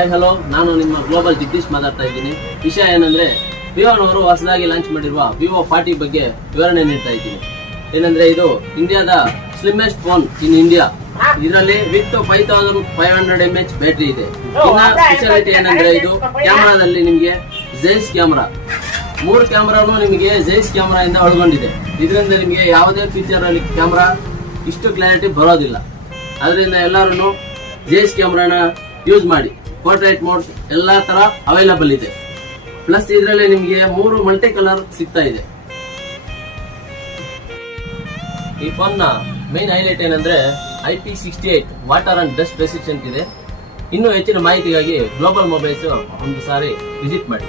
Hi hello, ನಾನು ನಿಮ್ಮ global Jagadish ಮಾತಾಡ್ತಾ ಇದ್ದೀನಿ. ವಿಷಯ ಏನಂದ್ರೆ, ವಿವೋನವರು ಹೊಸದಾಗಿ ಲಾಂಚ್ ಮಾಡಿರುವ ವಿವೋ 40 ಬಗ್ಗೆ ವಿವರಣೆ ನೀಡ್ತಾ ಇದ್ದೀನಿ. ಏನಂದ್ರೆ, ಇದು ಇಂಡಿಯಾದ ಸ್ಲಿಮ್ಮೆಸ್ಟ್ ಫೋನ್ ಇನ್ ಇಂಡಿಯಾ. ಇದರಲ್ಲಿ ವಿತ್ 5500 mAh ಬ್ಯಾಟರಿ ಇದೆ. ಇನ್ನ ಸ್ಪೆಷಾಲಿಟಿ ಏನಂದ್ರೆ, ಇದು ಕ್ಯಾಮರಾದಲ್ಲಿ ನಿಮಗೆ ಜೈಸ್ ಕ್ಯಾಮರಾ, 3 ಕ್ಯಾಮರಾನು ನಿಮಗೆ ಜೈಸ್ ಕ್ಯಾಮರಾ ಇಂದ ಒಳಗೊಂಡಿದೆ. ಇದರಿಂದ ನಿಮಗೆ ಯಾವುದೇ ಫೀಚರ್ ಅಲ್ಲಿ ಕ್ಯಾಮರಾ ಇಷ್ಟು ಕ್ಲಾರಿಟಿ ಬರೋದಿಲ್ಲ. ಅದರಿಂದ ಎಲ್ಲರೂ ಜೈಸ್ ಕ್ಯಾಮರಾನ ಯೂಸ್ ಮಾಡಿ. ಪೋರ್ಟ್ರೇಟ್ ಮೋಡ್ ಎಲ್ಲಾ ತರ ಅವೈಲಬಲ್ ಇದೆ. ಪ್ಲಸ್ ಇದರಲ್ಲಿ ನಿಮಗೆ 3 ಮಲ್ಟಿ ಕಲರ್ ಸಿಗ್ತಾ ಇದೆ. ಈ ಫೋನ್ ನ ಮೇನ್ ಹೈಲೈಟ್ ಏನಂದ್ರೆ, IP68 water and dust resistant ಇದೆ. ಇನ್ನೂ ಹೆಚ್ಚಿನ ಮಾಹಿತಿಗಾಗಿ ಗ್ಲೋಬಲ್ ಮೊಬೈಲ್ಸ್ ಒಂದು ಸಾರಿ ವಿಸಿಟ್ ಮಾಡಿ.